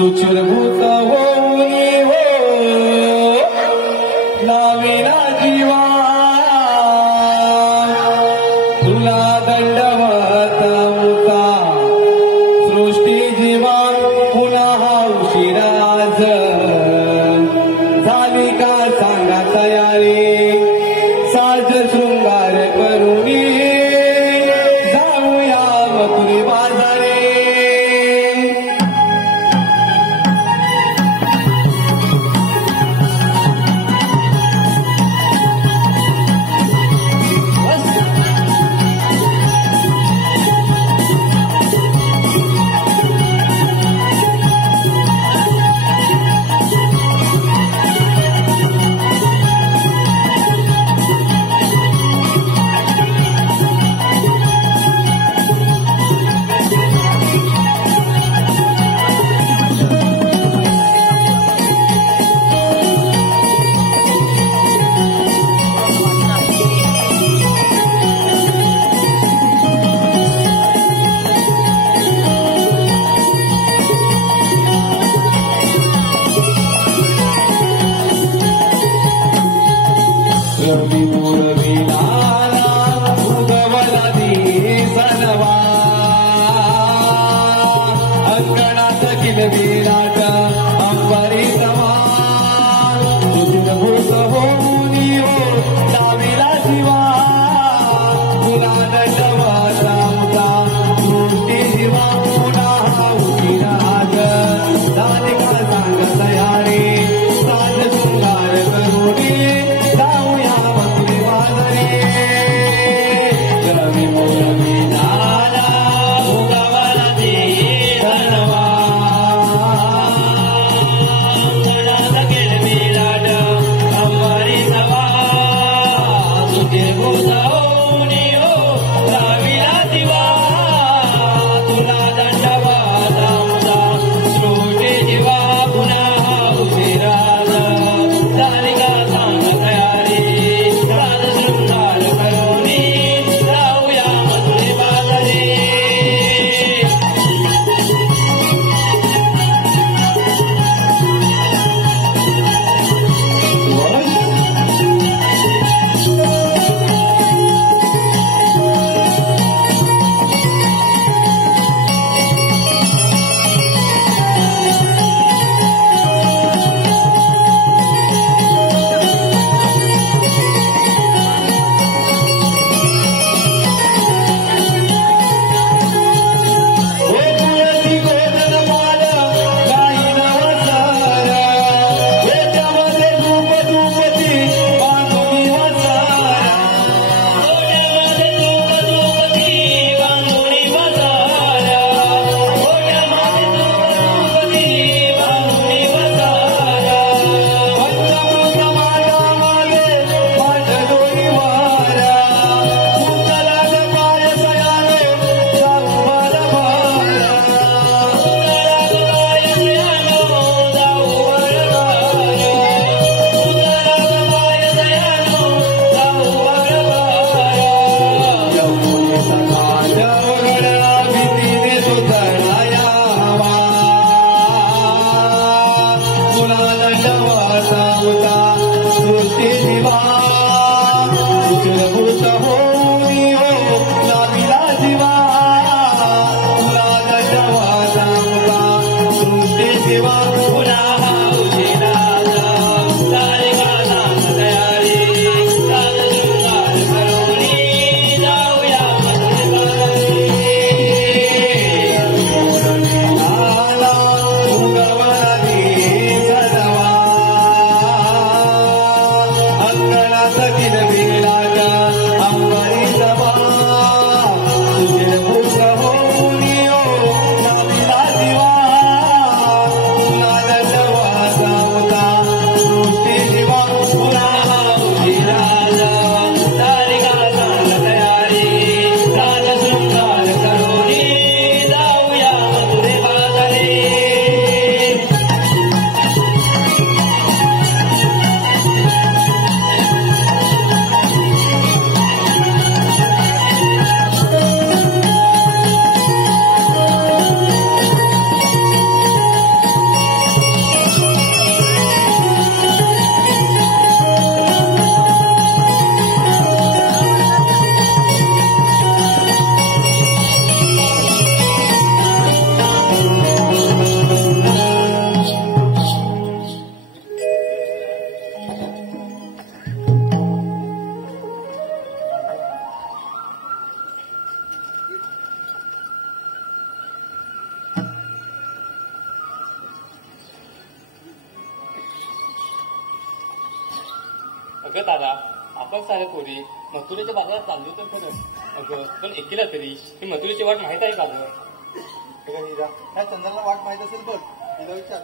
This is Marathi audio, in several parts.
सुचिरभूत होऊनी हो लाविला जीवा तुला दंडवत मुका सृष्टी जीवा पुन्हा उशिराज झाली का सांगा तयारी साज शृंगार करुणी जाऊया मथुरी बाजारे रवी मुरवी लाला उगवला दिसनवा अंगणात किलबिलाट अंबरीतवा सुचिरभूत होऊनी हो लाविला जीवा तुला दंडवत मुका सृष्टी जीवा पुन्हा उशिराज झाली का सांग तयारी साज शृंगार करुणी जाऊया मथुरी बाजारे रवी मुरवी लाला उगवला दिसनवा अगं दादा आपण सारे पोरी मथुरेच्या बाजारात चाललो तर खरं अगं पण एकीला तरी ही मथुरेची वाट माहित आहे का गं? त्या चंद्राला वाट माहित असेल बघ तिला विचार.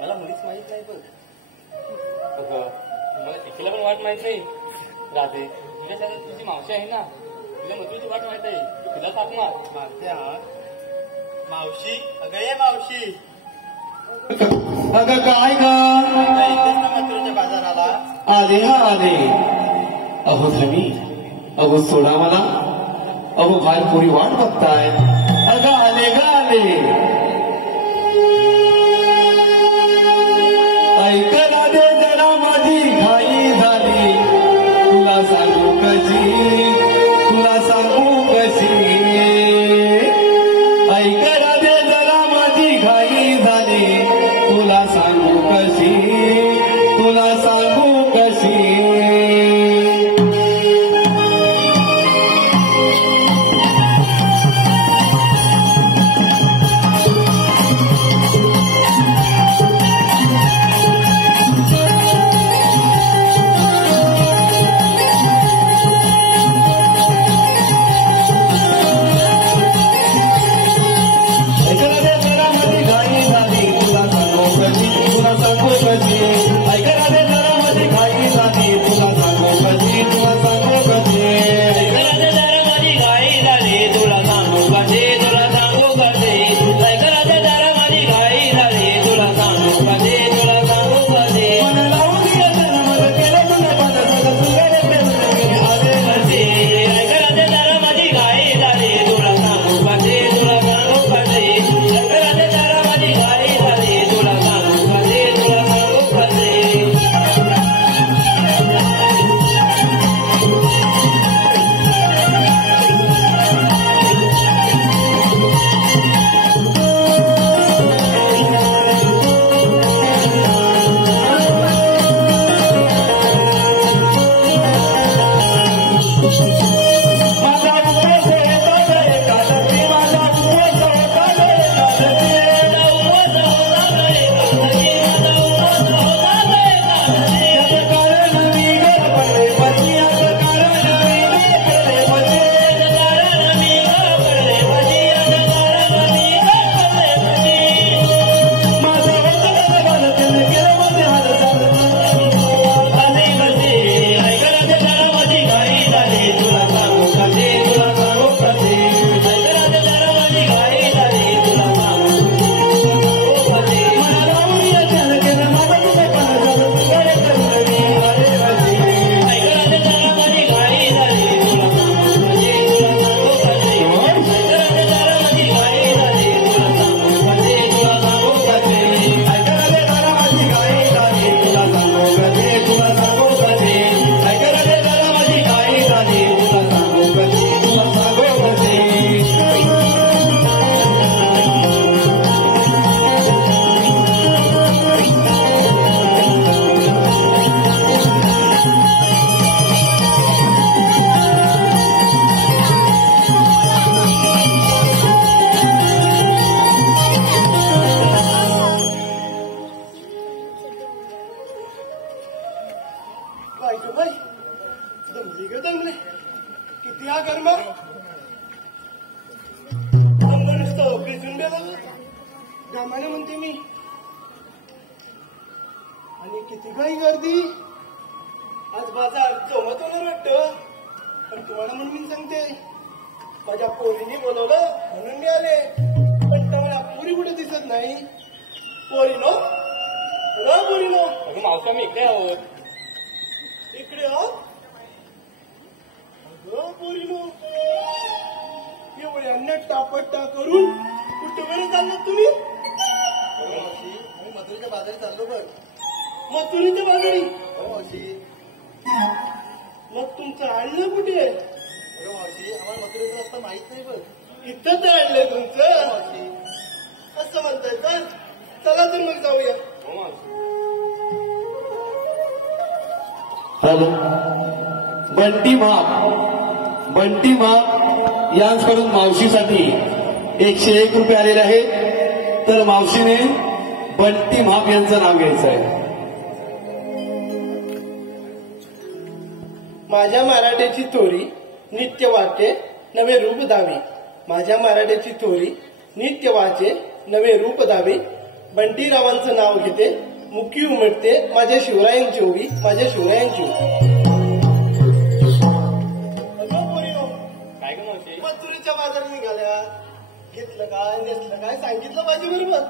मला मुलीच माहित नाही बघ. अगं मला एकीला पण वाट माहित नाही. राधे तुझ्यासाठी तुझी मावशी आहे ना, तुला मथुरेची वाट माहित आहे, तुला साथ मारते. मावशी अगं ये मावशी. अगं काय ग मथुरेच्या बाजाराला आले हा आले. अहो धनी अहो सोडा मला. अहो बाहेर पोरी वाट बघताय. अगं आले ग आले. ऐकला दे जरा माझी घाई झाली. तुला सांगू कशी, तुला सांगू कशी. ऐकला दे जरा माझी घाई झाली. तुला सांगू कशी, तुला सांगू कशी. किती हा कर्म नुसतं भिजून गेलं गामाने म्हणते मी. आणि किती काही गर्दी आज बाजार जमत होणार वाटतं. पण तुम्हाला म्हणून मी सांगते माझ्या पोरीने बोलवलं म्हणून मी आले. पण तुम्हाला पोरी कुठे दिसत नाही. पोरीनो पोरीनो अगं मावसा मी इकडे आहोत. इकडे आहोत पोरीनो. एवढ्यांना टापट्टा करून कुठे वेळ चाललात तुम्ही. आम्ही मथुरेच्या बाजारी चाललो बघ. मथुरेच्या बाजारी मावशी. मग तुमचं आणलं कुठे आहे मावशी. आम्हाला मथुरेचा रस्ता माहित नाही बघ. इथं तर आणलंय तुमचं मावशी. असं म्हणताय तर चला तर मग जाऊया. हॅलो बंटी माप यांकडून मावशीसाठी 101 रुपये आलेले आहेत. तर मावशीने बंटी माप यांचं नाव घ्यायचं आहे. माझ्या मराठ्याची थोरी नित्य वाटे नवे रूप दावे. माझ्या मराठ्याची थोरी नित्य वाचे नवे रूप दावे. बंटीरावांचं नाव घेते मुकी उमटते माझ्या शिवरायांची ओवी, माझ्या शिवरायांची ओवी. काय ग मावशी? मथुरेच्या बाजारात निघाल्या. घेतलं काय नेसलं काय सांगितलं पाहिजे बरोबर.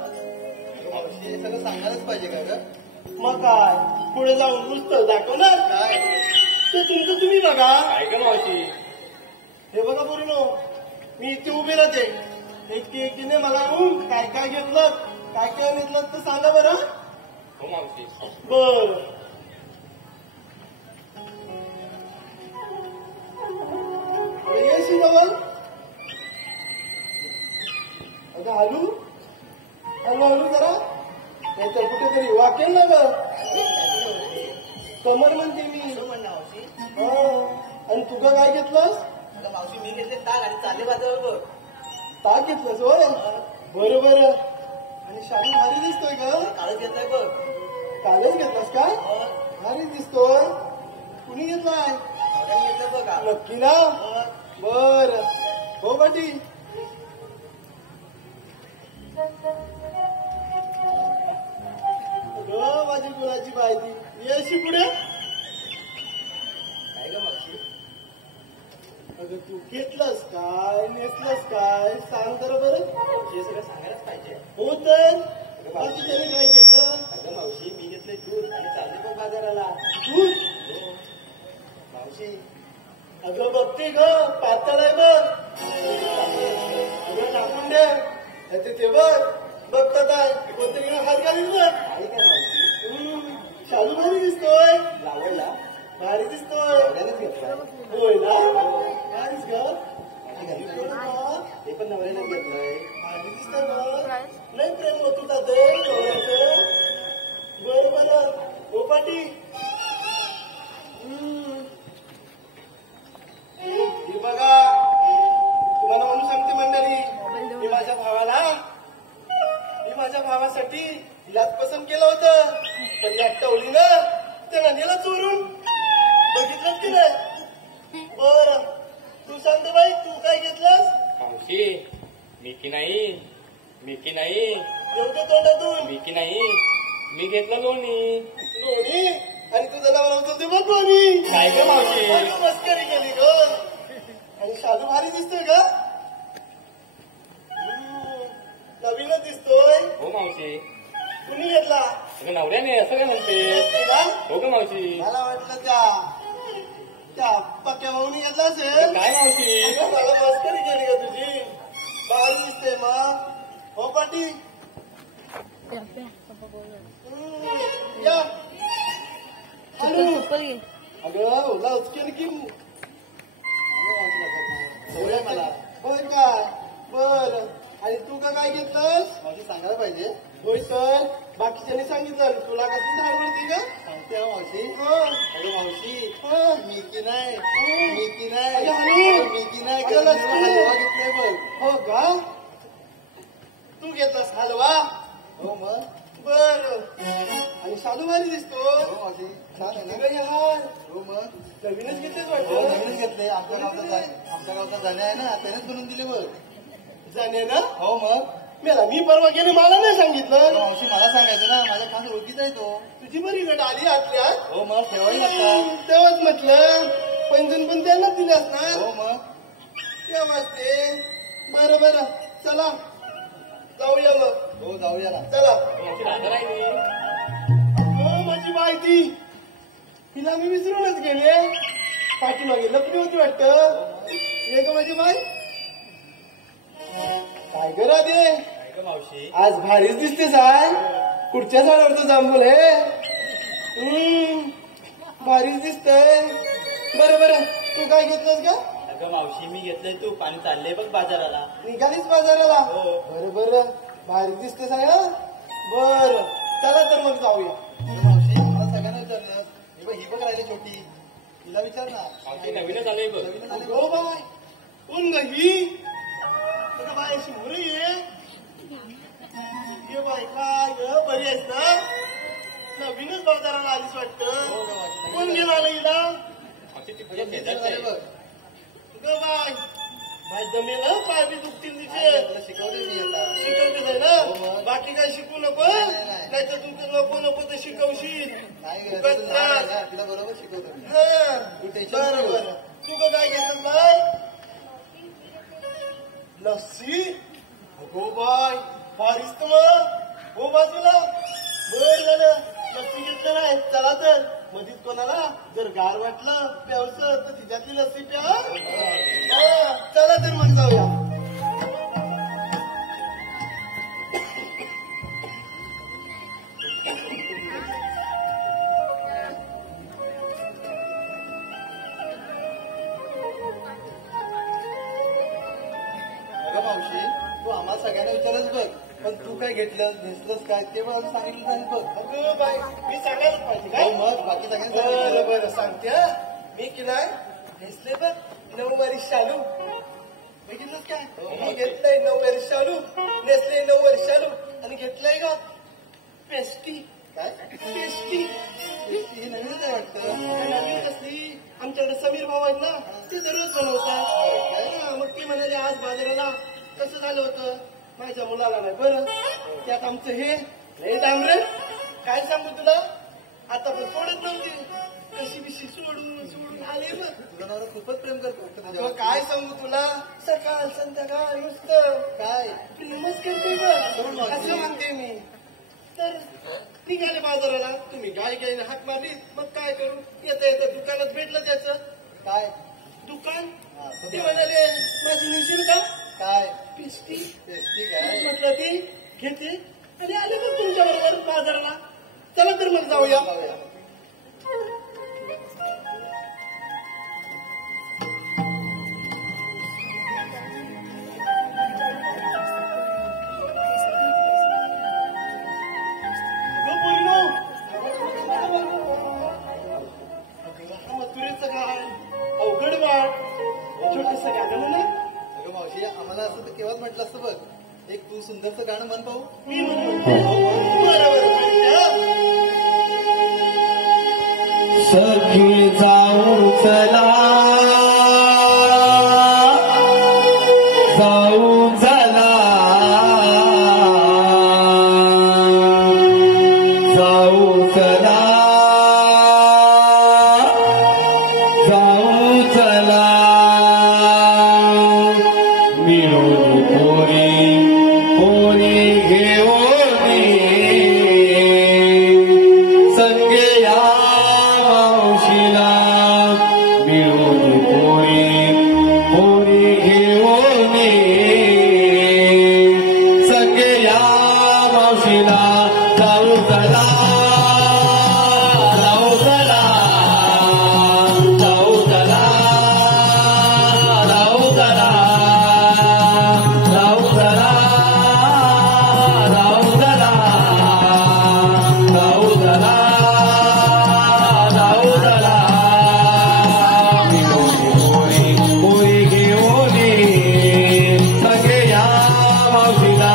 मावशी सगळं सांगायलाच पाहिजे का ग? मग काय पुढे जाऊन नुसतं दाखवणार काय ते तुमचं तुम्ही बघा. काय ग मावशी? हे बघा पोरीनो, मी इथे उभे राहते. एकटीने मला येऊन काय काय घेतलं काय काय घेतलं तर सांगा बरं. हो मावशी. बर येशी जवळ. अगं हलू हलू हलू जरा नाहीतर कुठेतरी वाकेल ना ग. कमर म्हणते मी. म्हणणं मावशी? आणि तुझं काय घेतलंस? अगं मावशी मी घेतले ताक आणि चालले बाजारावर बघ. ताक घेतलंस होय. बरं बरं. आणि शालू भारी दिसतोय का? काळच घेतलाय बघ. कालच घेतलास का? भारी दिसतोय. कुणी घेतलाय? मावशी घेतलं बघ का? नक्की ना? बर हो बाटी. माझी गुणाची माहिती येशी पुढे. काय ग मावशी? अगं तू घेतलंस काय नेसलंस काय सांग तर बरं. हे सगळं सांगायलाच पाहिजे. हो तर बाकी त्याने काय केलं? अगं मावशी मी घेतले दूध आणि चालले बघ बाजाराला. दूध. मावशी अगं बघते ग पातळ आहे बघ. अगं टाकून दे. नाहीतर ते बघतात आहे कोणतरी हात घालील बघ. आहे काय मावशी? शालू भारी दिसतोय. लावडला भारी दिसतोय. नवऱ्यालाच घेतलाय. होय ना? काहीच ग आणि घरी ते पण नवऱ्यालाच घेतलंय. भारी दिसतोय बघ. लय प्रेम होत होता ते नवऱ्याचं. बरं बरं हो पाटी. हे बघा तुम्हाला म्हणून सांगते मंडळी, मी माझ्या भावासाठी हिलाच पसंत केलं होतं. पण या टवलीनं त्याला नेलं चोरून. बघितलं की नाही? बर तू सांगते बाई तू काय घेतलंस? मावशी मिकी नाही. मिकी नाही. एवढं तोंडातून मिकी नाही. मी घेतलं लोणी. दोन्ही आणि तुझं नाव होतं ते बघ दोन्ही. काय ग मावशी? अगं मस्करी केली ग. आणि शालू भारी दिसतोय का? नवीनच दिसतोय. हो मावशी. कुणी घेतला? अगं नवऱ्याने असं काय म्हणते? घेतला? हो ग मावशी. मला वाटलं त्या पक्क्या भाऊनी घेतला असेल. काय मावशी? अगं, मला मस्करी केली का तुझी? भारी दिसते मग. हो पाटी या. अगं ओला उचकेल की सवय आहे मला. होय काय? बर आणि तू का काय घेतलंस? मावशी सांगायला पाहिजे. होय सर बाकीच्यांनी सांगितलं तुला कसं धाडवडती का? सांगते हो मावशी. हं. अगं मावशी हं. मिकी नाही. मिकी नाही. अगं, हलू. मिकी नाही. अगं, गजनीवर लक्ष्मी. हलवा घेतलाय बघ. हो का? तू घेतलास हलवा? हो मग. बर आणि शालू भारी दिसतो. हो मावशी छान आहे ना? सगळं हे हार हो मग. नवीनच घेतलेच हो वाटतं. नवीनच घेतलंय. आमच्या गावचा जाणे आहे ना त्यानेच बनवून दिले बघ. जाणे ना? हो मग. मी परवा गेले मला नाही सांगितलं. मावशी मला सांगायचं ना माझ्या खास ओळखीचा आहे तो. तुझी बरी गट आली आतल्यात. हो मग ठेवाही लागतात. तेव्हाच म्हटलं पैंजण पण त्यांनाच दिले असणार. हो मग. तेव्हाच ते. बरं बरं चला जाऊया मग. हो जाऊया ना. चला. मावशी राधा राहिली. हो माझी माहिती तिला मी विसरूनच गेले. पाठीमागे लपली होती वाटतं. ये ग माझी माय. काय करा दे काय ग मावशी? आज भारीच दिसते साय. कुठच्या झाडावरचं जांभूल आहे? भारीच दिसतंय. बरं बरं तू काय घेतलंस का? अगं मावशी मी घेतलंय तूप आणि चाललंय बघ बाजाराला. निघालीच बाजाराला? हो. बरं बरं भारी दिसते साय. बरं चला तर मग जाऊया. मावशी मला सगळ्यांना विचारलं. ही बघ राहिली छोटी. तिला विचार ना. मावशी नवीनच आलोय बघ. नवीन आली हो बघ. बाय कोण ग ही? अगं बाय शिवरे ये बाय काय ग बरी आहेस ना? नवीनच बाजाराला आलीस वाटतं. हो ग मावशी. कोण घेऊन आलं हिला? मावशी किती तुझ्या फजिती शेजारचं झाली आहे. बघ. ग बाय बाय जमेल हं, पाय बी दुखतील काय तिचे तुला शिकवते मी आता. शिकवते हो ना मग. बाकी काय शिकू नको नाही. नाहीतर तुमचं नको तर शिकवशील नाही उगाच गं, तुला त्रास. ना, तुला बरोबर शिकवतो मी. हा तू टेन्शन बरं नको घेऊ. बरं तू काय घेतलं बाय लस्सी हो बाय फारिस्त मग हो बाजूला बर झालं लस्सी घेतलं नाही चला तर मधीच कोणाला जर गार वाटलं प्यावचं तर तिच्यातली लस्सी प्या हा, चला तर मग जाऊया अगं मावशी तू आम्हाला सगळ्यांना विचारच बघ पण तू काय घेतलं नेसलंस काय ते मला अजून सांगितलं नाही बघ. अगं बाई मी सांगायला पाहिजे हो काय मग बाकी सगळ्यांना बरं सांगितलं. बरं सांगते हा. मी की नाही नेसले बघ 9 वर्ष शालू बघितलंच काय मी घेतलंय 9 वर्ष शालू नेसले 9 वर्ष शालू आणि घेतलंय का पेस्टी काय पेस्टी ही नवीनच आहे वाटतं. नवीन कसली आमच्याकडे समीर भाऊ आहेत ना ते दररोज बनवतात हा, मग ती म्हणाले आज बाजाराला कसं झालं होतं माझ्या मुलाला नाही बरं त्यात आमचं हे लय डांबरे काय सांगू तुला आता पण सोडत नव्हती कशी बिशी सोडून सोडून आले बघ तुझा नवरा खूपच प्रेम करतो वाटतं अगं, तुझ्यावर. काय सांगू तुला सकाळ संध्याकाळ नुसतं काय नमस्कार करते बघ असं म्हणते मी तर निघाले बाजाराला तुम्ही गाय गायने हाक मारली मग काय करू येता येता दुकानात भेटलं त्याचं काय दुकान हा, तो ते म्हणाले माझी निशील का काय पिस्ती टेस्टी काय म्हटलं ती घेते आणि आले मग तुमच्या बरोबर बाजाराला चला तर मग जाऊया जाऊया. अगं पोरीनो, अगं, हा मथुरेचं गाण अवघड वाट छोटस गाणं म्हणा अगं मावशी आम्हाला असं तर केव्हाच म्हटलं असतं बघ एक तू सुंदरचं गाणं म्हण पाहू. मी म्हणतो बरोबर सखी जाऊ चला जाऊ चला जाऊ चला जाऊ चला मिळून पोरी पोरी घेऊन संगे या मावशीला मिळून पोरी पोरी घेऊन संगे या मावशीला जाऊ चला जाऊ चला जाऊ चला जाऊ चला जाऊ चला जाऊ चला जाऊ चला जाऊ चला पोरी पोरी घेऊन सगळे या मावशीला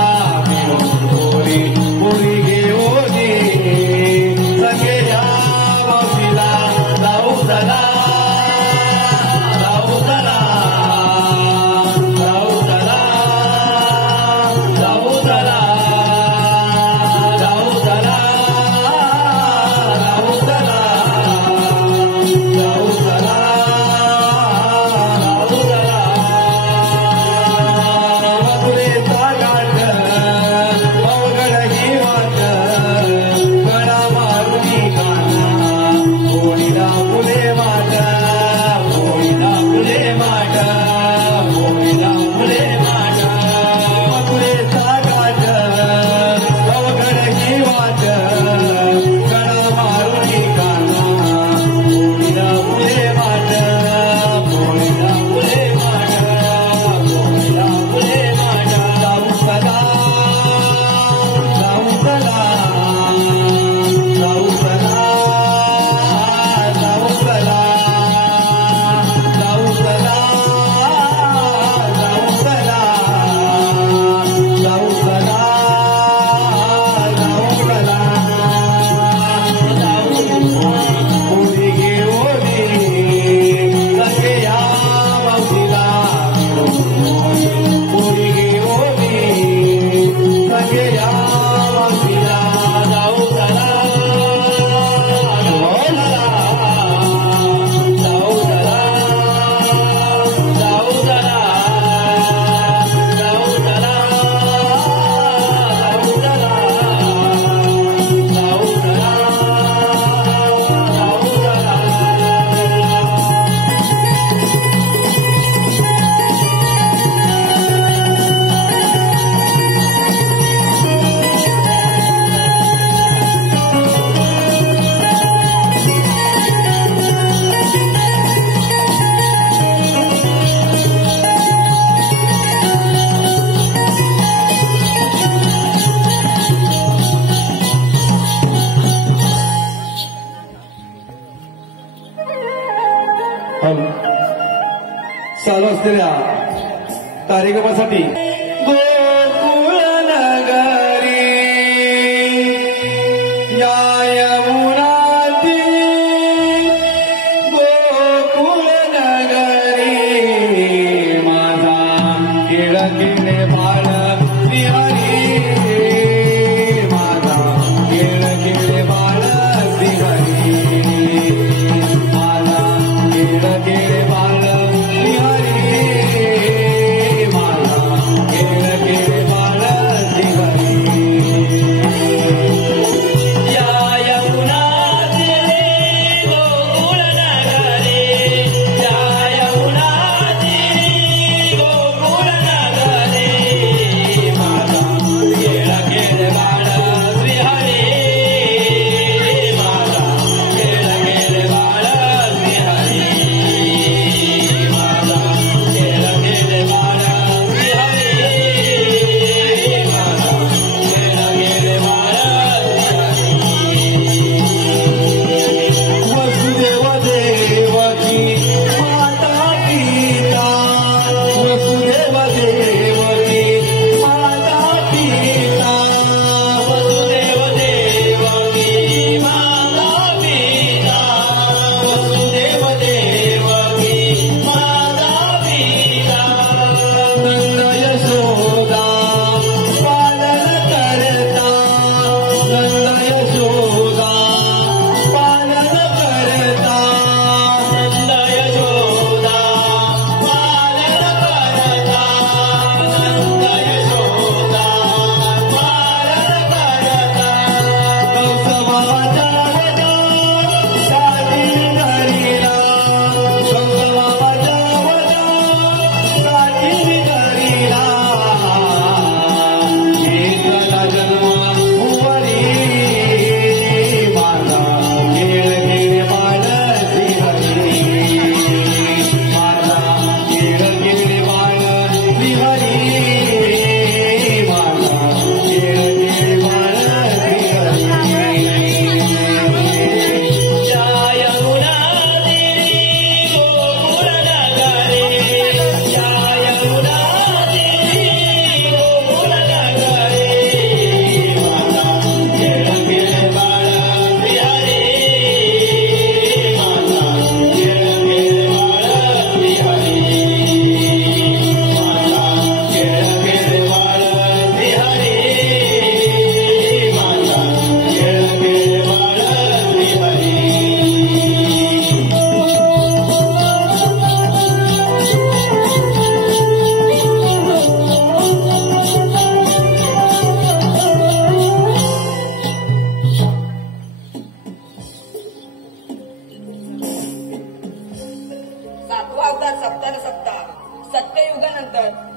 पोरी पोरी चालू असलेल्या कार्यक्रमासाठी गोकुळ नगरी या यमुनातील गोकुळ नगरी माझा केळकेळे बाळ श्रीहरी माझा केळकेळे बाळ श्रीहरी माझा केळकेळे बाळ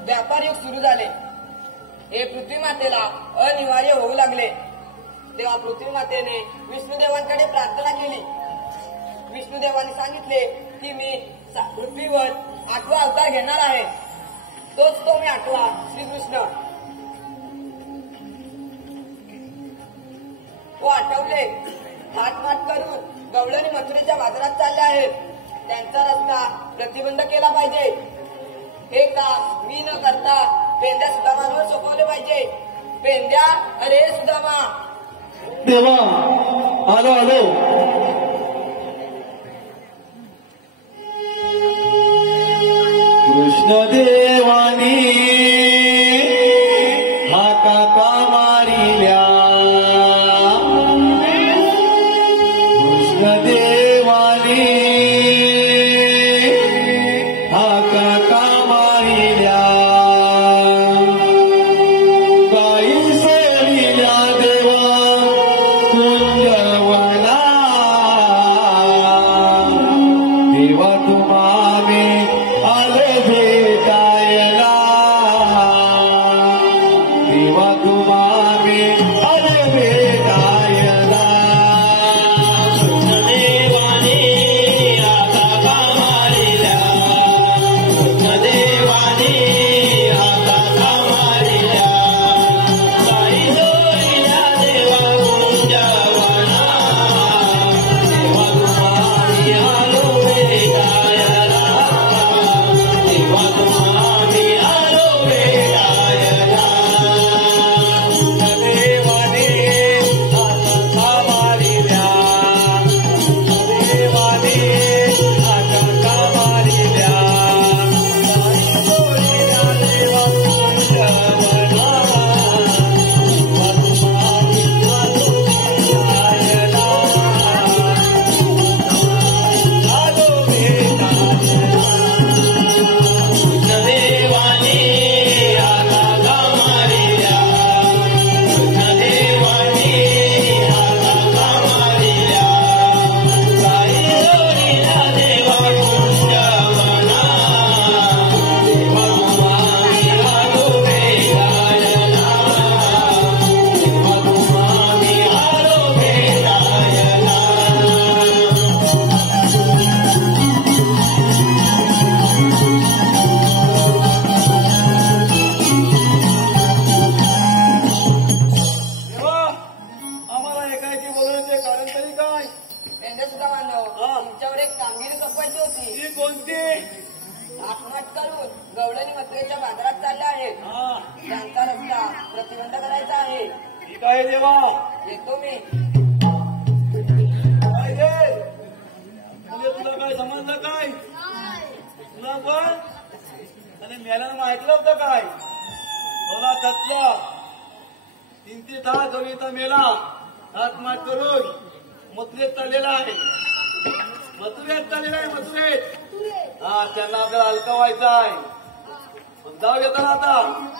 व्यापार युग सुरू झाले. हे पृथ्वी मातेला अनिवार्य होऊ लागले. तेव्हा पृथ्वी मातेने विष्णुदेवांकडे प्रार्थना केली. विष्णुदेवांनी सांगितले की मी पृथ्वीवर 8वा अवतार घेणार आहे. तोच तो मी 8वा श्रीकृष्ण. तो आठवले हातमाट करून गवळणी मथुरेच्या बाजारात चालले आहेत. त्यांचा रस्ता प्रतिबंध केला पाहिजे. हे काम मी न करता पेंद्या सुदामावर सोपवले पाहिजे. पेंद्या, अरे सुदामा. देवा आलो आलो. कृष्णदेवानी हाका का मारिल्या. कृष्णदेवानी हाका का मारिल्या. काही सोडिल्या देवा कुंजवना. देवा तुम्हाने आले भेटायला. देवा तुम्हाने ठीक आहे देवा. येतो मी. काय रे म्हणजे तुला काय समजलं काय? तुला पण आणि मेल्यानं ऐकलं होतं काय? थोडा तत्व 3 ते 10 जवळीचा मेला हातमाट करून मथुरेत चाललेला आहे. मथुरेत चाललेला आहे. मथुरेत हा त्यांना आपल्याला हलकावायचा आहे. जाऊ येतात आता.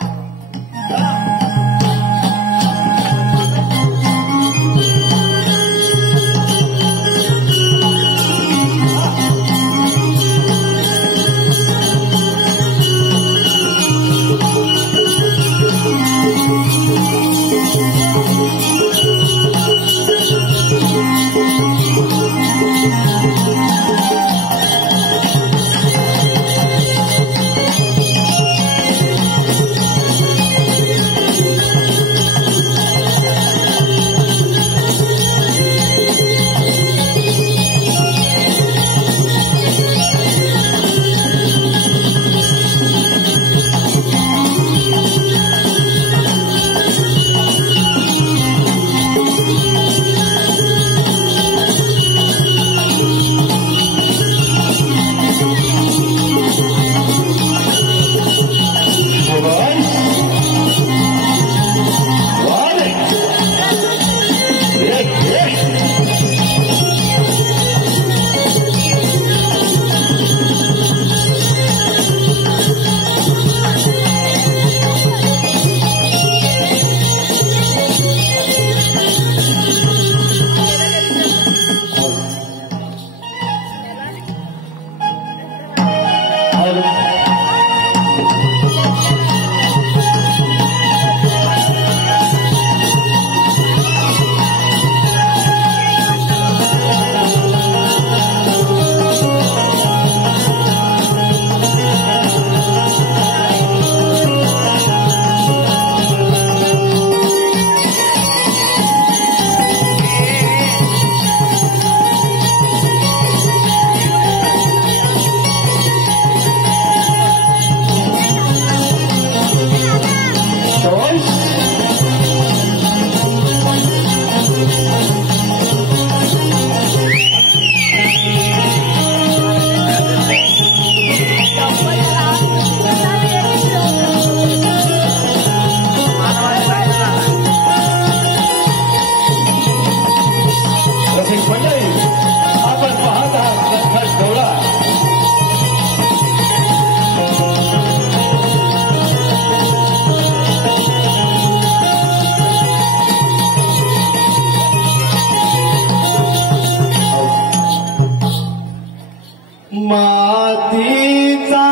मातीचा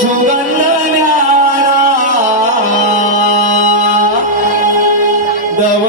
सुगंध न्यारा दव